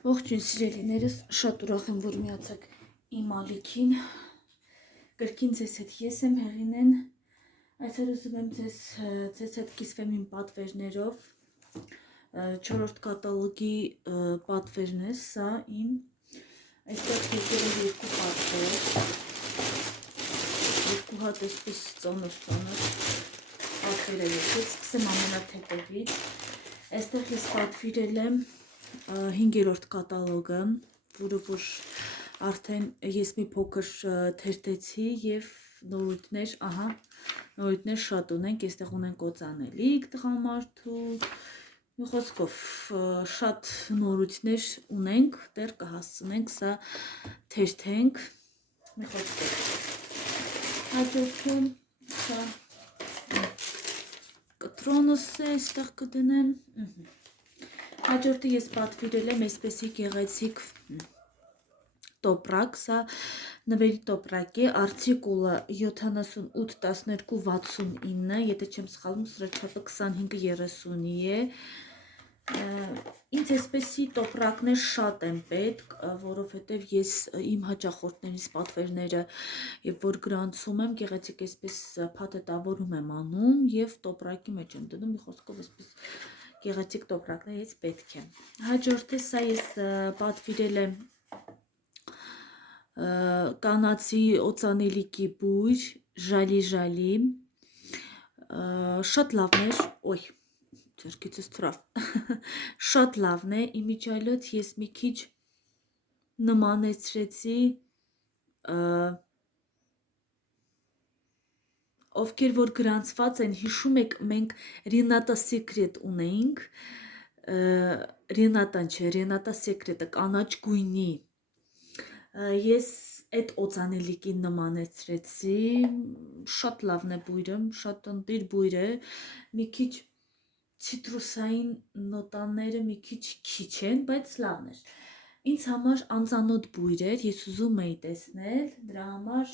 Ողջույն սիրելիներս, շատ ուրախ եմ, որ միացաք իմ ալիքին, կրկին ձեզ հետ ես եմ Հեղինեն, այսօր ուզում եմ ձեզ հետ կիսվեմ իմ պատվերներով, 4-րդ կատալոգի պատվերն է, սա իմ, այստեղ եկել է երկու պատվեր, երկու հատ էսպես ծանր պատվեր է եկել, սկսեմ ամենաթետևից, այստեղ ես պատվիրել եմ 5-րդ կատալոգը, որը որ արդեն ես մի փոքր թերթեցի և նորույթներ, նորույթներ շատ ունենք, այստեղ ունենք օծանելիք տղամարդու, մի խոսքով շատ նորույթներ ունենք, դեռ կհասցնենք սա թերթենք, մի խոսքով հաջորդում սա կտրոնս է, այստեղ կդնեմ, հաջորդը ես պատվիրել եմ այսպեսի գեղեցիկ տոպրակ, սա նվերի տոպրակ է, արտիկուլը 781269, եթե չեմ սխալվում, սրաչափը 2530-ի է, ինձ այսպեսի տոպրակներ շատ են պետք, որովհետև ես իմ հաճախորդներից պատվերները, և որ գրանցում եմ, գեղեցիկ այսպես փաթեթավորում եմ անում և տոպրակի մեջ եմ դնում, մի խոսքով այսպես գեղեցիկ տոպրակներ ես պետք է։ Հաջորդը սա ես պատվիրել եմ կանացի օծանելիքի բույր, ժալի, շատ լավն էր, ձեռքիցս թռավ, շատ լավն է, իմիջիայլոց ես մի քիչ նմանեցրեցի, ովքեր որ գրանցված են, հիշում եք, մենք Renata Secret ունեինք, Renata Secret-ը կանաչ գույնի, ես այդ օծանելիքին նմանեցրեցի, շատ լավն է բույրը, շատ ընտիր բույր է, մի քիչ ցիտրուսային նոտաները մի քիչ են, բայց լավն էր, ինձ համար անծանոթ բույր էր, ես ուզում էի տեսնել, դրա համար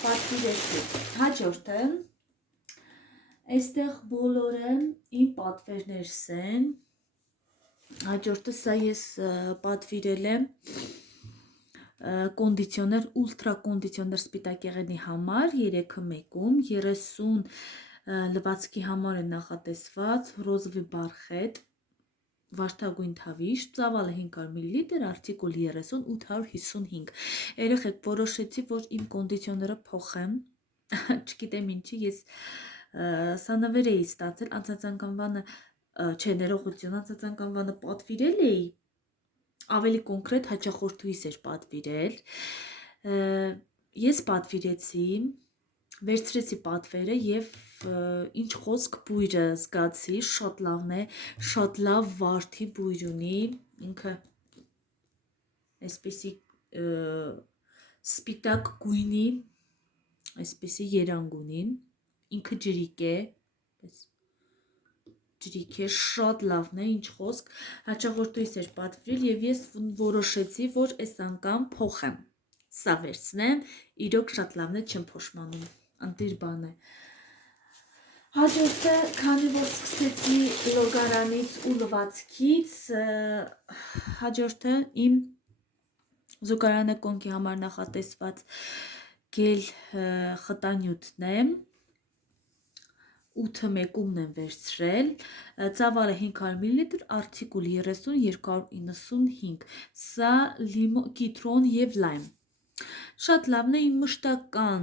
պատվիրեցի։ Հաջորդը, այստեղ բոլորը իմ պատվերներս են, հաջորդը սա ես պատվիրել եմ կոնդիցիոներ, ուլտրա կոնդիցիոներ սպիտակեղենի համար, 3-ը մեկում, 30 լվացքի համար է նախատեսված, ռոզվի բարխետ, վարդագույն թավիշ, ծավալը 500 մլ, արտիկուլ 30, 855, երեխեք որոշեցի, որ իմ կոնդիցիոները փոխեմ, չգիտեմ ինչի, ես սա նվեր էի ստացել, անցած անգամվանը, չէ ներողություն, անցած անգամվանը պատվիրել էի, ավելի կոնկրետ հաճախորդուհիս էր պատվիրել, ես պատվիրեցի, վերցրեցի պատվերը և ինչ խոսք բույրը զգացի, շատ լավն է, շատ լավ վարդի բույր ունի, ինքը այսպեսի սպիտակ գույնի, այսպեսի երանգ ունի, ինքը ջրիկ է, շատ լավն է, ինչ խոսք, հաճախորդուհիս էր պատվիրել և ես որոշեցի, որ այս անգամ փոխեմ, սա վերցնեմ, իրոք շատ լավն է, չեմ փոշմանում, ընտիր բան է։ Հաջորդը, քանի որ սկսեցի լոգարանից ու լվացքից, հաջորդը իմ զուգարանը կոնքի համար նախատեսված գել խտանյութն է, 8-ը մեկումն եմ վերցրել, ծավալը 500 մլ, արտիկուլ 30, 295, սա կիտրոն և լայմ, շատ լավն է, իմ մշտական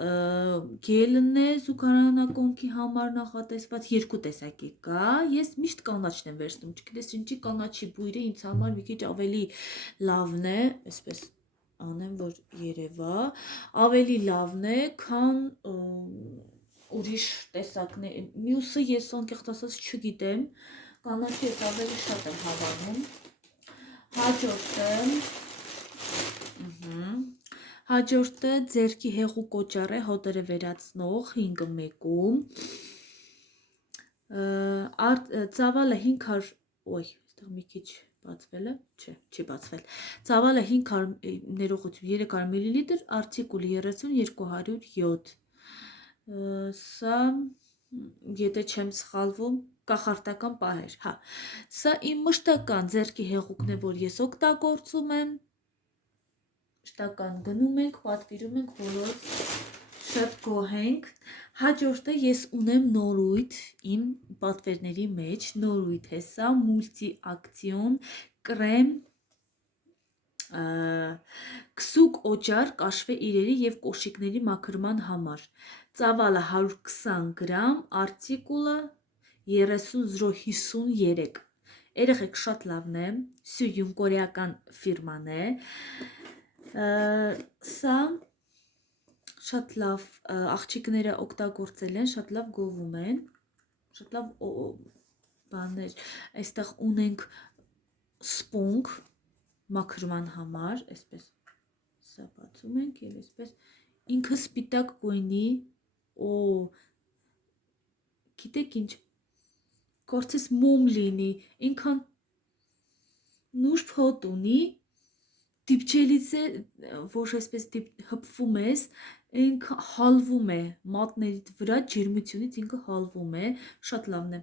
գելն է զուգարանակոնքի համար նախատեսված, 2 տեսակի կա, ես միշտ կանաչն եմ վերցնում, չգիտես ինչի կանաչի բույրը ինձ համար մի քիչ ավելի լավն է, այսպես անեմ, որ երևա, ավելի լավն է, քան ուրիշ տեսակներ, մյուսը ես անկեղծ ասած չգիտեմ, կանաչի ես ավելի շատ եմ հավանում, հաջորդը ձեռքի հեղու կոճառ է, հոտերը վերացնող, 5-ը մեկում, ծավալը 500, այստեղ մի քիչ բացվել է, չէ, չի բացվել, ծավալը 500, ներողություն, 300 մլ, արտիկուլ 30, 207, սա, եթե չեմ սխալվում, կախարդական պահեր, հա։ Սա իմ մշտական ձեռքի հեղուկն է, որ ես օգտագործում եմ։ Մշտական գնում ենք, պատվիրում ենք, բոլոր շատ գոհ ենք։ Հաջորդը ես ունեմ նորույթ իմ պատվերների մեջ, նորույթ է սա, մուլտի-ակցիոն կրեմ քսուկ օջար կաշվե իրերի և կոշիկների մաքրման համար։ Ծավալը 120 գրամ, արտիկուլը 30053։ Երեխեք շատ լավն է, Սյույուն կորեական ֆիրման է։ Սա շատ լավ աղջիկները օգտագործել են, շատ լավ գովում են, շատ լավ բաներ, այստեղ ունենք սպոնգ մաքրման համար, այսպես սա բացում ենք և այսպես ինքը սպիտակ գույնի, գիտեք ինչ, գործես մոմ լինի, ինքան նուրբ հոտ ունի, դիպչելից է, որ այսպես հպվում ես, ինքը հալվում է, մատներիդ վրա ջերմությունից ինքը հալվում է, շատ լավն է։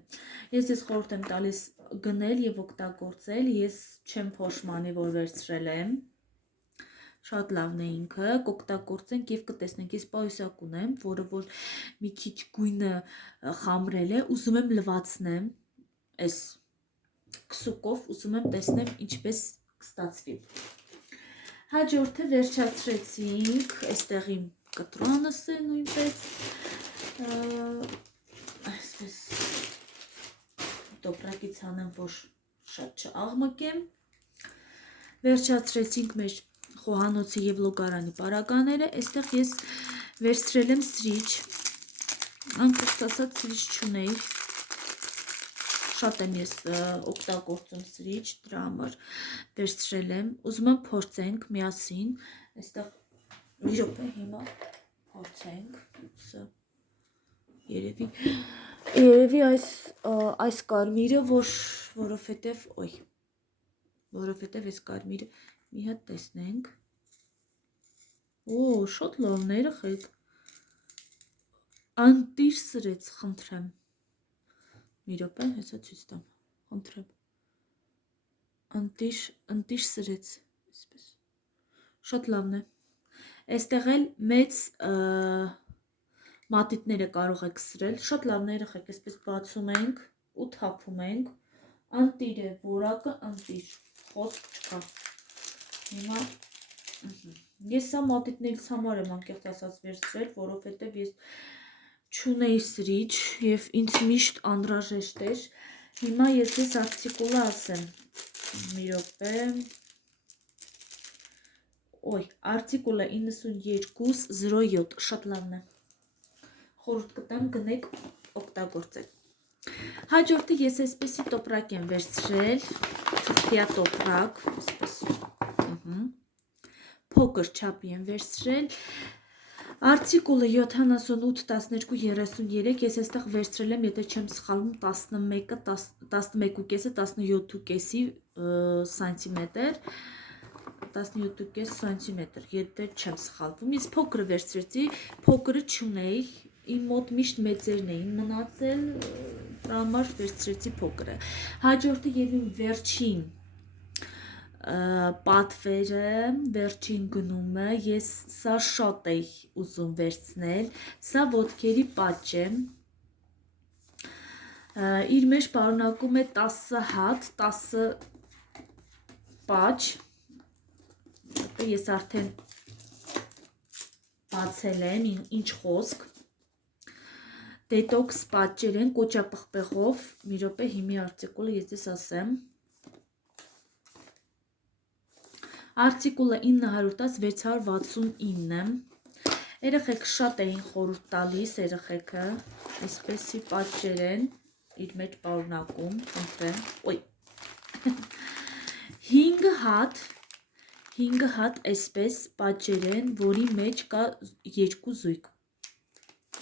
Ես ես խորհուրդ եմ տալիս գնել և օգտագործել, ես չեմ փոշմանի, որ վերցրել եմ, շատ լավն է ինքը, կօգտագործենք և կտեսնենք, ես պայուսակ ունեմ, որը որ մի քիչ գույնը խամրել է, ուզում եմ լվացնեմ, այս քսուկով ուզում եմ տեսնեմ ինչպես կստացվի։ Հաջորդը վերջացրեցինք, այստեղ իմ կտրոնս է նույնպես, այսպես տոպրակից հանեմ, որ շատ չաղմկեմ, վերջացրեցինք մեր խոհանոցի և լոգարանի պարագաները, այստեղ ես վերցրել եմ սրիչ, անկեղծ ասած սրիչ չունեի, շատ եմ ես օգտագործում սրիչ, դրա համար վերցրել եմ, ուզում եմ փորձենք միասին, այստեղ մի րոպե հիմա փորձենք, երևի այս կարմիրը, որովհետև այս կարմիրը մի հատ տեսնենք, շատ լավն է երեխեք, անտիր սրեց, խնդրեմ, մի րոպե, հեսա ցույց տամ, խնդրեմ, անտիր սրեց, շատ լավն է, այստեղ էլ մեծ մատիտները կարող եք սրել, շատ լավն է երեխեք, այսպես բացում ենք ու թափում ենք, անտիր է, որակը անտիր, խոսք չկա, հիմա ես սա մատիտներից համար եմ անկեղծ ասած վերցրել, որովհետև ես չունեի սրիչ և ինձ միշտ անհրաժեշտ էր, հիմա ես արտիկուլը ասեմ, մի րոպե, արտիկուլը 9207, շատ լավն է, խորհուրդ կտամ գնեք օգտագործեք։ Հաջորդը ես այսպեսի տոպրակ եմ վերցրել, թղթյա տոպրակ, փոքր չափի եմ վերցրել, արտիկուլը 781233, ես այստեղ վերցրել եմ, եթե չեմ սխալվում, 11.5-17.5 սանտիմետր, 17.5 սանտիմետր, եթե չեմ սխալվում, ես փոքրը վերցրեցի, փոքրը չունեի, իմ մոտ միշտ մեծերն էին մնացել, դրա համար վերցրեցի փոքրը։ Հաջորդը և իմ վերջին պատվերը, վերջին գնումը, ես սա շատ էի ուզում վերցնել, սա ոտքերի պատճ է, իր մեջ պարունակում է 10 հատ, 10 պատճ, ես արդեն բացել եմ, ինչ խոսք, դետոքս պատճեր են կոճապղպեղով, մի րոպե հիմի արտիկուլը ես ես ասեմ, արտիկուլը 910-669, երեխեք շատ էին խորհուրդ տալիս, երեխեքը, այսպեսի պատճեր են, իր մեջ պարունակում, խնդրեմ, 5 հատ այսպես պատճեր են, որի մեջ կա 2 զույգ,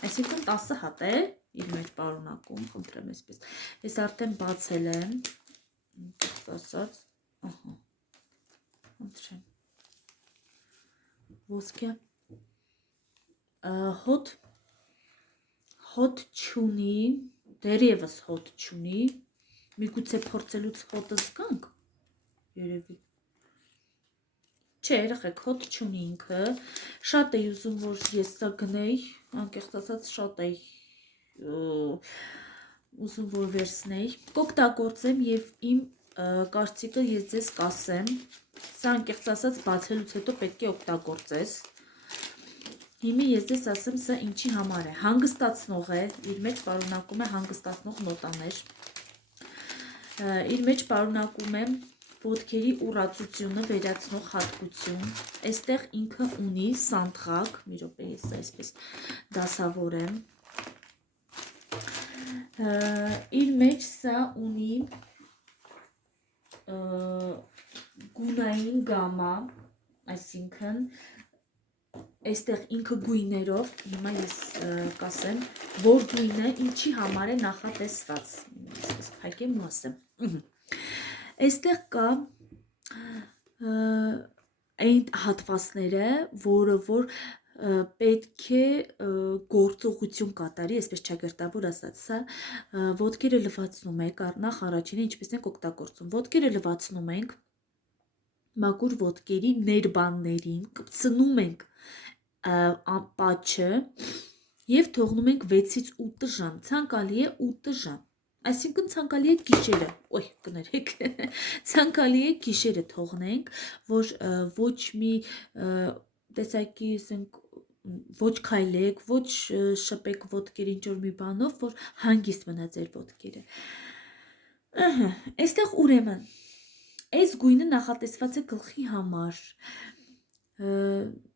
այսինքն 10 հատ է, իր մեջ պարունակում, խնդրեմ այսպես, ես արդեն բացել եմ, ասած, խնդրեմ, ոսկե, հոտ չունի, դերևս հոտ չունի, միգուցե փորձելուց հոտը զգանք, երևի, չէ, երեխեք, հոտ չունի ինքը, շատ էի ուզում, որ ես սա գնեի, անկեղծ ասած շատ էի ուզում, որ վերցնեի, կօգտագործեմ և իմ կարծիքը ես ձեզ կասեմ, սա անկեղծ ասած բացելուց հետո պետք է օգտագործես, հիմի ես ձեզ ասեմ սա ինչի համար է, հանգստացնող է, իր մեջ պարունակում է հանգստացնող նոտաներ, իր մեջ պարունակում է ոտքերի ուռածությունը վերացնող հատկություն, այստեղ ինքը ունի սանդղակ, մի րոպե ես այսպես դասավորեմ, իր մեջ սա ունի գունային գամա, այսինքն այստեղ ինքը գույներով, հիմա ես կասեմ, որ գույնը ինչի համար է նախատեսված, այսպես փակեմ ու ասեմ, այստեղ կա այն հատվածները, որը որ պետք է գործողություն կատարի, այսպես ճակերտավոր ասած, սա ոտքերը լվացնում ենք, նախ առաջինը ինչպես ենք օգտագործում, ոտքերը լվացնում ենք, մաքուր ոտքերի ներբաններին, կպցնում ենք պատճը և թողնում ենք 6-ից 8 ժամ, ցանկալի է 8 ժամ, այսինքն ցանկալի է գիշերը, ոյ կներեք, ցանկալի է գիշերը թողնենք, որ ոչ մի տեսակի ոչ քայլեք, ոչ շպեք ոտքեր ինչ-որ մի բանով, որ հանգիստ մնա ձեր ոտքերը, այստեղ ուրեմն, այս գույնը նախատեսված է գլխի համար,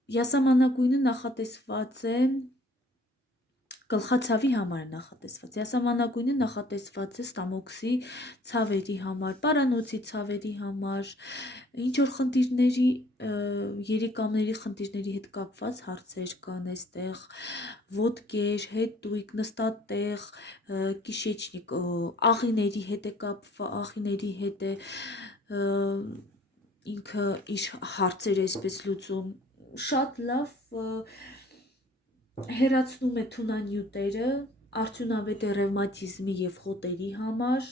յասամանագույնը նախատեսված է գլխացավի համար է նախատեսված, յասամանագույնը նախատեսված է ստամոքսի ցավերի համար, պարանոցի ցավերի համար, ինչ-որ խնդիրների, երիկամների խնդիրների հետ կապված հարցեր կան այստեղ, ոտքեր, հետույք, նստատեղ, կիշեչնիկ, աղիների հետ է կապված, աղիների հետ է ինքը իր հարցերը այսպես լուծում, շատ լավ հեռացնում է թունանյութերը, արդյունավետ է ռևմատիզմի և խոտերի համար,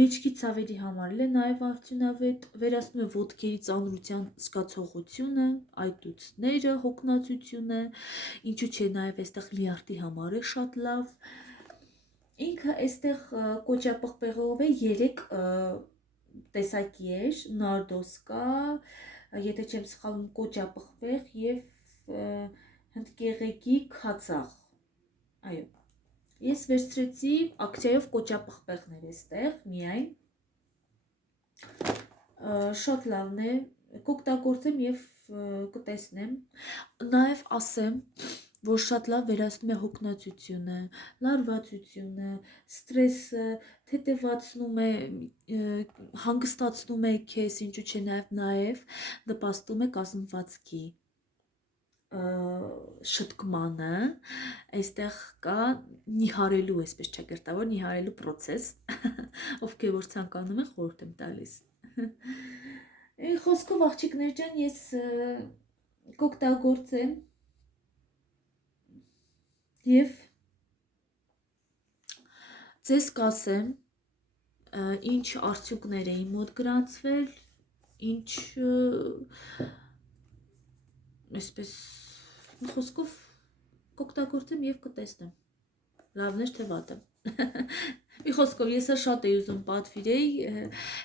մեջքի ցավերի համար է նաև արդյունավետ, վերացնում է ոտքերի ծանրության զգացողությունը, այտուցները, հոգնածությունը, ինչու չէ նաև այստեղ լյարդի համար է շատ լավ, ինքը այստեղ կոճապղպեղով է 3 տեսակի էր, նարդոս կա, եթե չեմ սխալվում կոճապղպեղ և հնդկեղեգի քացաղ, այո, ես վերցրեցի ակցիայով կոճապղպեղներ այստեղ, միայն, շատ լավն է, կօգտագործեմ և կտեսնեմ, նաև ասեմ, որ շատ լավ վերացնում է հոգնածությունը, լարվածությունը, ստրեսը, թեթևացնում է, հանգստացնում է քեզ, ինչու չէ նաև նպաստում է կազմվածքի շտկմանը, այստեղ կա նիհարելու, այսպես ճակերտավոր նիհարելու պրոցես, ովքեր որ ցանկանում են խորհուրդ եմ տալիս, խոսքով աղջիկներ ջան, ես կօգտագործեմ և ձեզ կասեմ, ինչ արդյունքներ էին մոտ գրանցվել, ինչ այսպես խոսքով կօգտագործեմ և կտեսնեմ, լավն էր թե վատը, մի խոսքով ես շատ էի ուզում պատվիրեի,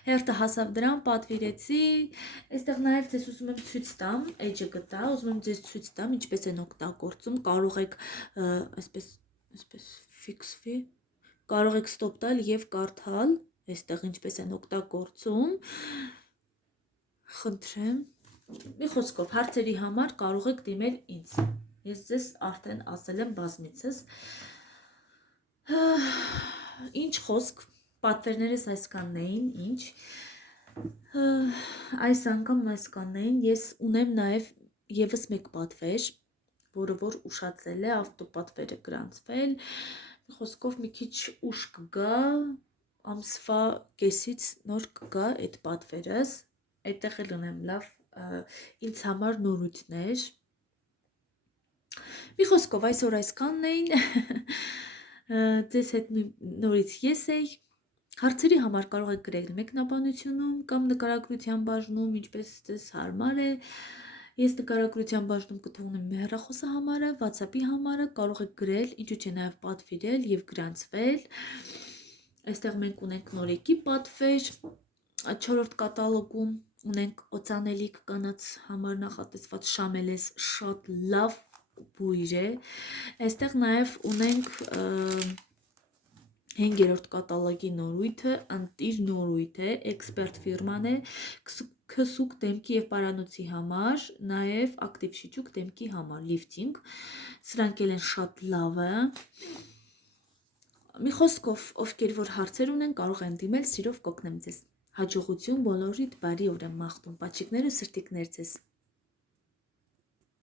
հերթը հասավ դրան, պատվիրեցի, այստեղ նաև ձեզ ուզում եմ ցույց տամ, էջը գտա, ուզում եմ ձեզ ցույց տամ, ինչպես են օգտագործում, կարող եք այսպես ֆիքսվի, կարող եք ստոպ տալ և կարդալ, այստեղ ինչպես են օգտագործում, խնդրեմ, մի խոսքով հարցերի համար կարող եք դիմել ինձ, ես ձեզ արդեն ասել եմ բազմիցս, ինչ խոսք, պատվերներս այսքանն էին, ինչ, այս անգամ այսքանն էին, ես ունեմ նաև ևս մեկ պատվեր, որը որ ուշացել է, ավտոպատվեր է գրանցվել, խոսքով մի քիչ ուշ կգա, ամսվա կեսից նոր կգա այդ պատվերս, այդտեղ էլ ունեմ լավ ինձ համար նորույթներ, մի խոսքով այսօր այսքանն էին, Ձեզ հետ նորից ես էի։ Հարցերի համար կարող եք գրել մեկնաբանությունում կամ նկարագրության բաժնում, ինչպես ձեզ հարմար է։ Ես նկարագրության բաժնում կթողնեմ իմ հեռախոսահամարը, WhatsApp-ի համարը, կարող եք գրել, ինչու՞ չէ նաև պատվիրել եւ գրանցվել։ Այստեղ մենք ունենք նորեկի պատվեր, 4-րդ կատալոգում ունենք օծանելիք կանանց համար նախատեսված Շամելես, շատ լավ բույր է։ Այստեղ նաև ունենք 5-րդ կատալոգի նորույթը, ընտիր նորույթ է, էքսպերտ ֆիրման է, քսուկ դեմքի եւ պարանոցի համար, նաեւ ակտիվ շիճուկ դեմքի համար, լիֆտինգ, սրանք էլ են շատ լավը։ Մի խոսքով, ովքեր որ հարցեր ունեն, կարող են դիմել, սիրով կօգնեմ ձեզ։ Հաջողություն բոլորիդ, բարի օր եմ մաղթում, պաչիկներ ու սրտիկներ ձեզ։